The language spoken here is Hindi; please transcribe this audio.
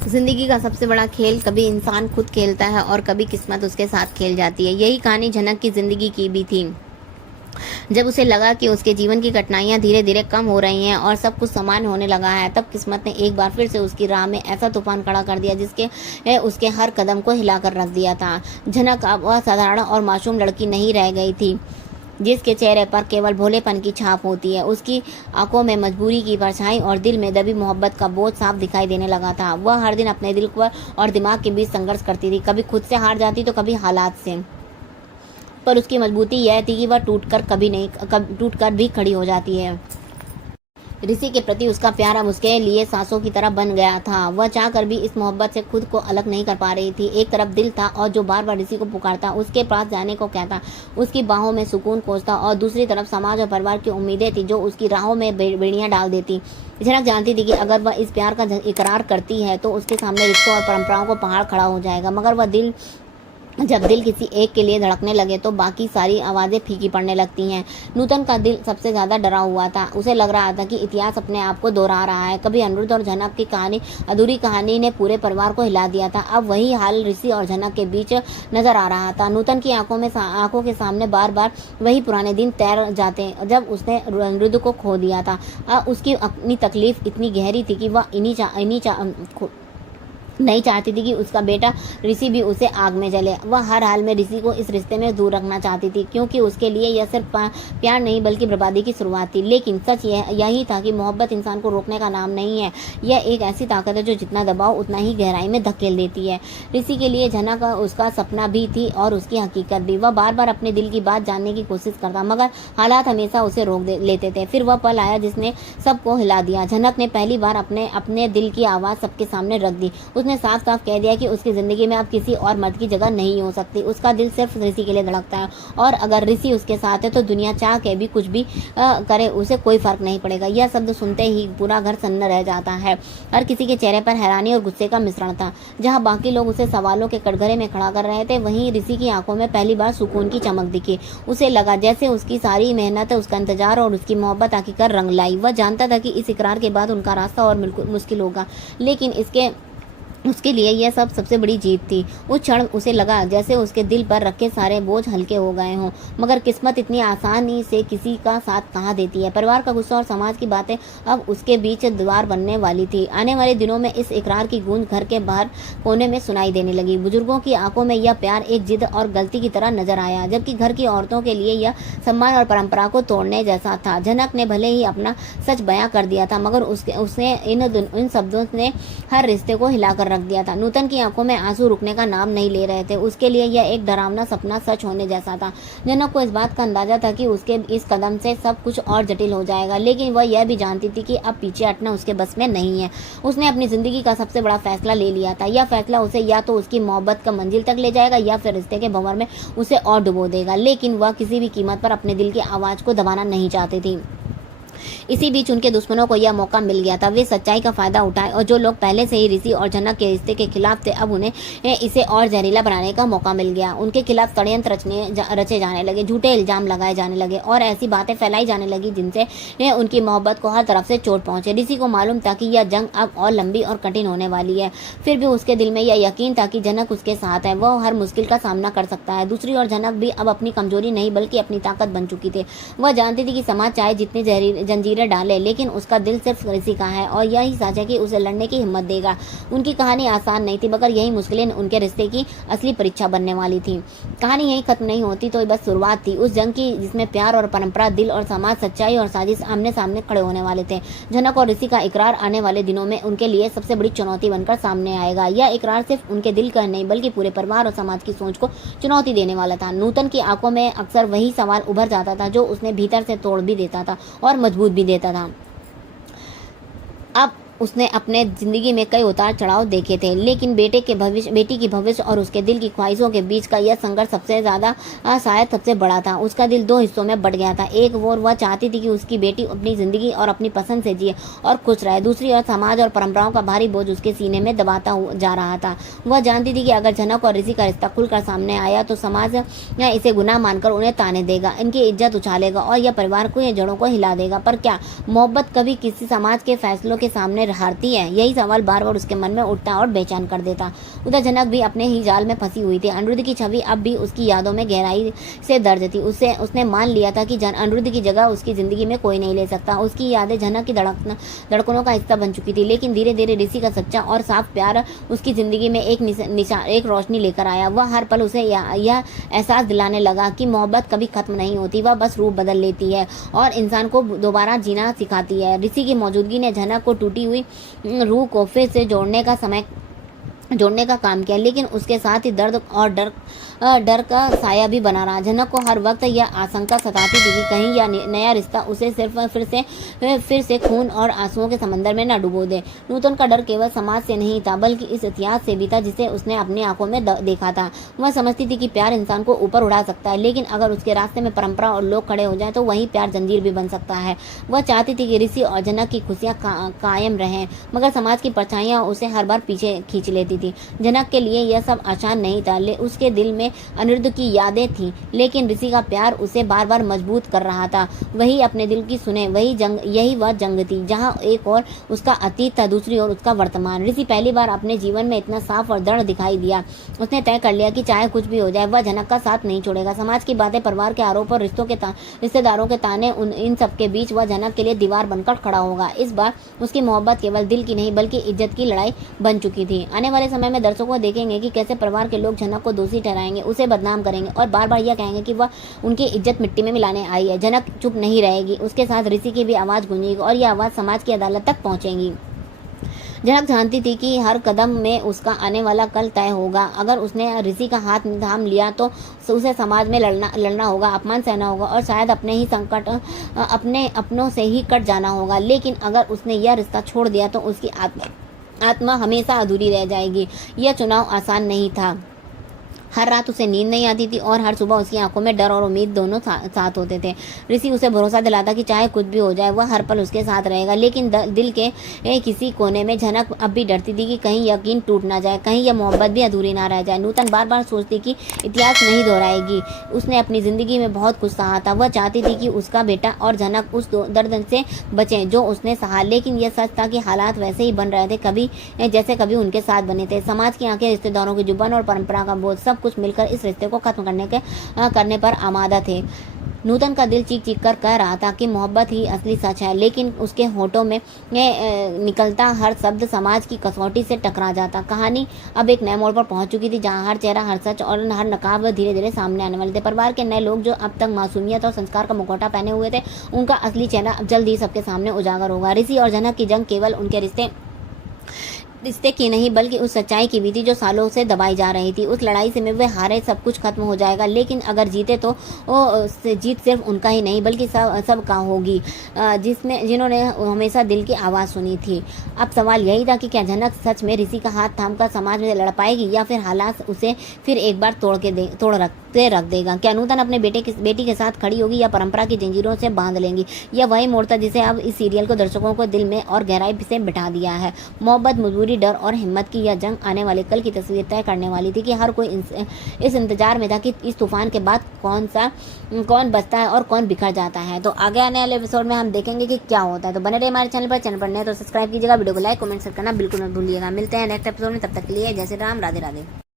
जिंदगी का सबसे बड़ा खेल कभी इंसान खुद खेलता है और कभी किस्मत उसके साथ खेल जाती है। यही कहानी जनक की जिंदगी की भी थी। जब उसे लगा कि उसके जीवन की कठिनाइयां धीरे धीरे कम हो रही हैं और सब कुछ सामान्य होने लगा है, तब किस्मत ने एक बार फिर से उसकी राह में ऐसा तूफान खड़ा कर दिया जिसके उसके हर कदम को हिलाकर रख दिया था। जनक अब असाधारण और मासूम लड़की नहीं रह गई थी जिसके चेहरे पर केवल भोलेपन की छाप होती है। उसकी आंखों में मजबूरी की परछाई और दिल में दबी मोहब्बत का बोझ साफ दिखाई देने लगा था। वह हर दिन अपने दिल पर और दिमाग के बीच संघर्ष करती थी, कभी खुद से हार जाती तो कभी हालात से। पर उसकी मजबूती यह थी कि वह टूट कर भी खड़ी हो जाती है। ऋषि के प्रति उसका प्यार अब उसके लिए सांसों की तरह बन गया था। वह चाहकर भी इस मोहब्बत से खुद को अलग नहीं कर पा रही थी। एक तरफ दिल था और जो बार बार ऋषि को पुकारता, उसके पास जाने को कहता, उसकी बाहों में सुकून खोजता, और दूसरी तरफ समाज और परिवार की उम्मीदें थी जो उसकी राहों में बेड़ियां डाल देती। झनक जानती थी कि अगर वह इस प्यार का इकरार करती है तो उसके सामने रिश्तों और परंपराओं को पहाड़ खड़ा हो जाएगा। मगर जब दिल किसी एक के लिए धड़कने लगे तो बाकी सारी आवाज़ें फीकी पड़ने लगती हैं। नूतन का दिल सबसे ज़्यादा डरा हुआ था। उसे लग रहा था कि इतिहास अपने आप को दोहरा रहा है। कभी अनिरुद्ध और झनक की कहानी, अधूरी कहानी ने पूरे परिवार को हिला दिया था। अब वही हाल ऋषि और झनक के बीच नजर आ रहा था। नूतन की आंखों के सामने बार बार वही पुराने दिन तैर जाते जब उसने अनिरुद्ध को खो दिया था। उसकी अपनी तकलीफ इतनी गहरी थी कि वह नहीं चाहती थी कि उसका बेटा ऋषि भी उसे आग में जले। वह हर हाल में ऋषि को इस रिश्ते में दूर रखना चाहती थी, क्योंकि उसके लिए यह सिर्फ प्यार नहीं बल्कि बर्बादी की शुरुआत थी। लेकिन सच यही था कि मोहब्बत इंसान को रोकने का नाम नहीं है। यह एक ऐसी ताकत है जो जितना दबाव उतना ही गहराई में धकेल देती है। ऋषि के लिए झनक उसका सपना भी थी और उसकी हकीकत भी। वह बार बार अपने दिल की बात जानने की कोशिश करता, मगर हालात हमेशा उसे रोक लेते थे। फिर वह पल आया जिसने सबको हिला दिया। झनक ने पहली बार अपने दिल की आवाज़ सबके सामने रख दी। उसने साफ साफ कह दिया कि उसकी ज़िंदगी में अब किसी और मर्द की जगह नहीं हो सकती। उसका दिल सिर्फ ऋषि के लिए धड़कता है, और अगर ऋषि उसके साथ है तो दुनिया चाह के भी कुछ भी करे उसे कोई फर्क नहीं पड़ेगा। यह शब्द सुनते ही पूरा घर सन्न रह जाता है। हर किसी के चेहरे पर हैरानी और गुस्से का मिश्रण था। जहाँ बाकी लोग उसे सवालों के कटघरे में खड़ा कर रहे थे, वहीं ऋषि की आंखों में पहली बार सुकून की चमक दिखी। उसे लगा जैसे उसकी सारी मेहनत, उसका इंतजार और उसकी मोहब्बत आखिरकार रंग लाई। वह जानता था कि इस इकरार के बाद उनका रास्ता और मुश्किल होगा, लेकिन उसके लिए यह सबसे बड़ी जीत थी। उस क्षण उसे लगा जैसे उसके दिल पर रखे सारे बोझ हल्के हो गए हों। मगर किस्मत इतनी आसानी से किसी का साथ कहाँ देती है। परिवार का गुस्सा और समाज की बातें अब उसके बीच दीवार बनने वाली थी। आने वाले दिनों में इस इकरार की गूंज घर के बाहर कोने में सुनाई देने लगी। बुजुर्गों की आंखों में यह प्यार एक जिद और गलती की तरह नजर आया, जबकि घर की औरतों के लिए यह सम्मान और परंपरा को तोड़ने जैसा था। झनक ने भले ही अपना सच बयां कर दिया था, मगर उसने इन शब्दों ने हर रिश्ते को हिलाकर रख दिया था। नूतन की आंखों में आंसू रुकने का नाम नहीं ले रहे थे। उसके लिए यह एक डरावना सपना सच होने जैसा था। जनक को इस बात का अंदाजा था कि उसके इस कदम से सब कुछ और जटिल हो जाएगा, लेकिन वह यह भी जानती थी कि अब पीछे हटना उसके बस में नहीं है। उसने अपनी जिंदगी का सबसे बड़ा फैसला ले लिया था। यह फैसला उसे या तो उसकी मोहब्बत का मंजिल तक ले जाएगा या फिर रिश्ते के भंवर में उसे और डुबो देगा। लेकिन वह किसी भी कीमत पर अपने दिल की आवाज को दबाना नहीं चाहती थी। इसी बीच उनके दुश्मनों को यह मौका मिल गया था। वे सच्चाई का फायदा उठाए, और जो लोग पहले से ही ऋषि और झनक के रिश्ते के खिलाफ थे, अब उन्हें इसे और जहरीला बनाने का मौका मिल गया। उनके खिलाफ षड्यंत्र रचे जाने लगे, झूठे इल्जाम लगाए जाने लगे और ऐसी बातें फैलाई जाने लगी जिनसे उनकी मोहब्बत को हर तरफ से चोट पहुंचे। ऋषि को मालूम था कि यह जंग अब और लंबी और कठिन होने वाली है। फिर भी उसके दिल में यह यकीन था कि झनक उसके साथ है, वह हर मुश्किल का सामना कर सकता है। दूसरी ओर झनक भी अब अपनी कमजोरी नहीं बल्कि अपनी ताकत बन चुकी थी। वह जानती थी कि समाज चाहे जितनी जंजीरें डाले, लेकिन उसका दिल सिर्फ ऋषि का है और यही सच है कि उसे लड़ने की हिम्मत देगा। उनकी कहानी आसान नहीं थी, मगर यही मुश्किलें उनके रिश्ते की असली परीक्षा बनने वाली थी। कहानी यही खत्म नहीं होती तो बस शुरुआत थी उस जंग की जिसमें प्यार और परंपरा, दिल और समाज, सच्चाई और साजिश आमने सामने खड़े होने वाले थे। झनक और ऋषि का इकरार आने वाले दिनों में उनके लिए सबसे बड़ी चुनौती बनकर सामने आएगा। यह इकरार सिर्फ उनके दिल का नहीं बल्कि पूरे परिवार और समाज की सोच को चुनौती देने वाला था। नूतन की आंखों में अक्सर वही सवाल उभर जाता था जो उसने भीतर से तोड़ भी देता था और मजबूत भी देता था। अब उसने अपने ज़िंदगी में कई उतार चढ़ाव देखे थे, लेकिन बेटी की भविष्य और उसके दिल की ख्वाहिशों के बीच का यह संघर्ष सबसे ज़्यादा शायद सबसे बड़ा था। उसका दिल दो हिस्सों में बट गया था। एक ओर वह चाहती थी कि उसकी बेटी अपनी ज़िंदगी और अपनी पसंद से जिए और खुश रहे। दूसरी ओर समाज और परंपराओं का भारी बोझ उसके सीने में दबाता जा रहा था। वह जानती थी कि अगर झनक और ऋषि का रिश्ता खुलकर सामने आया तो समाज इसे गुनाह मानकर उन्हें ताने देगा, इनकी इज्जत उछालेगा और यह परिवार को, यह जड़ों को हिला देगा। पर क्या मोहब्बत कभी किसी समाज के फैसलों के सामने फिर हारती है? यही सवाल बार बार उसके मन में उठता और बेचैन कर देता। उधर जनक भी अपने ही जाल में फंसी हुई थी। अनिरुद्ध की छवि अब भी उसकी यादों में गहराई से दर्ज थी। उसने मान लिया था कि अनिरुद्ध की जगह उसकी जिंदगी में कोई नहीं ले सकता। उसकी यादें जनक की धड़कनों का हिस्सा बन चुकी थी। लेकिन धीरे धीरे ऋषि का सच्चा और साफ प्यार उसकी जिंदगी में एक रोशनी लेकर आया। वह हर पल उसे यह एहसास दिलाने लगा कि मोहब्बत कभी खत्म नहीं होती, वह बस रूप बदल लेती है और इंसान को दोबारा जीना सिखाती है। ऋषि की मौजूदगी ने जनक को टूटी हुई रूह को फिर से जोड़ने का काम किया, लेकिन उसके साथ ही दर्द और डर का साया भी बना रहा। जनक को हर वक्त यह आशंका सताती थी कि कहीं यह नया रिश्ता उसे सिर्फ फिर से खून और आंसुओं के समंदर में न डुबो दे। नूतन का डर केवल समाज से नहीं था, बल्कि इस इतिहास से भी था जिसे उसने अपनी आंखों में देखा था। वह समझती थी कि प्यार इंसान को ऊपर उड़ा सकता है, लेकिन अगर उसके रास्ते में परंपरा और लोग खड़े हो जाए तो वही प्यार जंजीर भी बन सकता है। वह चाहती थी कि ऋषि और जनक की खुशियां कायम रहें, मगर समाज की परछाइयां उसे हर बार पीछे खींच लेती थी। जनक के लिए यह सब आसान नहीं था। उसके दिल में अनिरुद्ध की यादें थीं, लेकिन ऋषि का प्यार उसे बार बार मजबूत कर रहा था। वही अपने दिल की सुने, यही वह जंग थी जहां एक और उसका अतीत था, दूसरी ओर उसका वर्तमान। ऋषि पहली बार अपने जीवन में इतना साफ और दृढ़ दिखाई दिया। उसने तय कर लिया कि चाहे कुछ भी हो जाए वह जनक का साथ नहीं छोड़ेगा। समाज की बातें, परिवार के आरोप और रिश्तेदारों के ताने, इन सब के बीच वह जनक के लिए दीवार बनकर खड़ा होगा। इस बार उसकी मोहब्बत केवल दिल की नहीं बल्कि इज्जत की लड़ाई बन चुकी थी। आने वाले समय में दर्शकों देखेंगे कि कैसे परिवार के लोग जनक को दोषी ठहराएंगे, उसे बदनाम करेंगे और बार बार यह कहेंगे कि वह उनकी इज्जत मिट्टी में मिलाने आई है। जनक चुप नहीं रहेगी, उसके साथ ऋषि की भी आवाज गूंजेगी और यह आवाज समाज की अदालत तक पहुंचेगी। जनक जानती थी कि हर कदम में उसका आने वाला कल तय होगा। अगर उसने ऋषि का हाथ थाम लिया तो उसे समाज में लड़ना होगा, अपमान सहना होगा और शायद अपने अपनों से ही कट जाना होगा। लेकिन अगर उसने यह रिश्ता छोड़ दिया तो उसकी आत्मा हमेशा अधूरी रह जाएगी। यह चुनाव आसान नहीं था। हर रात उसे नींद नहीं आती थी और हर सुबह उसकी आंखों में डर और उम्मीद दोनों साथ होते थे। ऋषि उसे भरोसा दिलाता कि चाहे कुछ भी हो जाए वह हर पल उसके साथ रहेगा, लेकिन दिल के किसी कोने में झनक अब भी डरती थी कि कहीं यकीन टूट ना जाए, कहीं यह मोहब्बत भी अधूरी ना रह जाए। नूतन बार बार सोचती कि इतिहास नहीं दोहराएगी। उसने अपनी जिंदगी में बहुत कुछ सहा था। वह चाहती थी कि उसका बेटा और झनक उस दर्द से बचें जो उसने सहा, लेकिन यह सच था कि हालात वैसे ही बन रहे थे जैसे कभी उनके साथ बने थे। समाज की आंखें, रिश्तेदारों की जुबान और परंपरा का बोझ सब कुछ मिलकर इस रिश्ते को खत्म करने पर आमादा थे। नूतन का दिल चीख चीख कर कह रहा था कि मोहब्बत ही असली सच है, लेकिन उसके होठों में निकलता हर शब्द समाज की कसौटी से टकरा जाता। कहानी अब एक नए मोड़ पर पहुंच चुकी थी, जहां हर चेहरा, हर सच और हर नकाब धीरे धीरे सामने आने वाले थे। परिवार के नए लोग जो अब तक मासूमियत और संस्कार का मुखौटा पहने हुए थे, उनका असली चेहरा अब जल्द ही सबके सामने उजागर होगा। ऋषि और जनक की जंग केवल उनके रिश्ते की नहीं बल्कि उस सच्चाई की भी थी जो सालों से दबाई जा रही थी। उस लड़ाई से में वे हारे सब कुछ खत्म हो जाएगा, लेकिन अगर जीते तो जीत सिर्फ उनका ही नहीं बल्कि सबका होगी, जिन्होंने हमेशा दिल की आवाज़ सुनी थी। अब सवाल यही था कि क्या जनक सच में ऋषि का हाथ थामकर समाज में लड़ पाएगी या फिर हालात उसे फिर एक बार तोड़ रख देगा। क्या नूतन अपने बेटी के साथ खड़ी होगी या परंपरा की जंजीरों से बांध लेंगी। यह वही मोड़ था जिसे अब इस सीरियल को दर्शकों को दिल में और गहराई से बिठा दिया है। मोहब्बत, मजबूरी, डर और हिम्मत की यह जंग आने वाले कल की तस्वीर तय करने वाली थी कि हर कोई इस इंतजार में था कि इस तूफान के बाद कौन बचता है और कौन बिखर जाता है। तो आगे आने वाले एपिसोड में हम देखेंगे कि क्या होता है। तो बने रहे हमारे चैनल पर नए तो सब्सक्राइब कीजिएगा, वीडियो को लाइक कमेंट शेयर करना बिल्कुल मत भूलिएगा। मिलते हैं नेक्स्ट एपिसोड में, तब तक के लिए जय श्री राम, राधे राधे।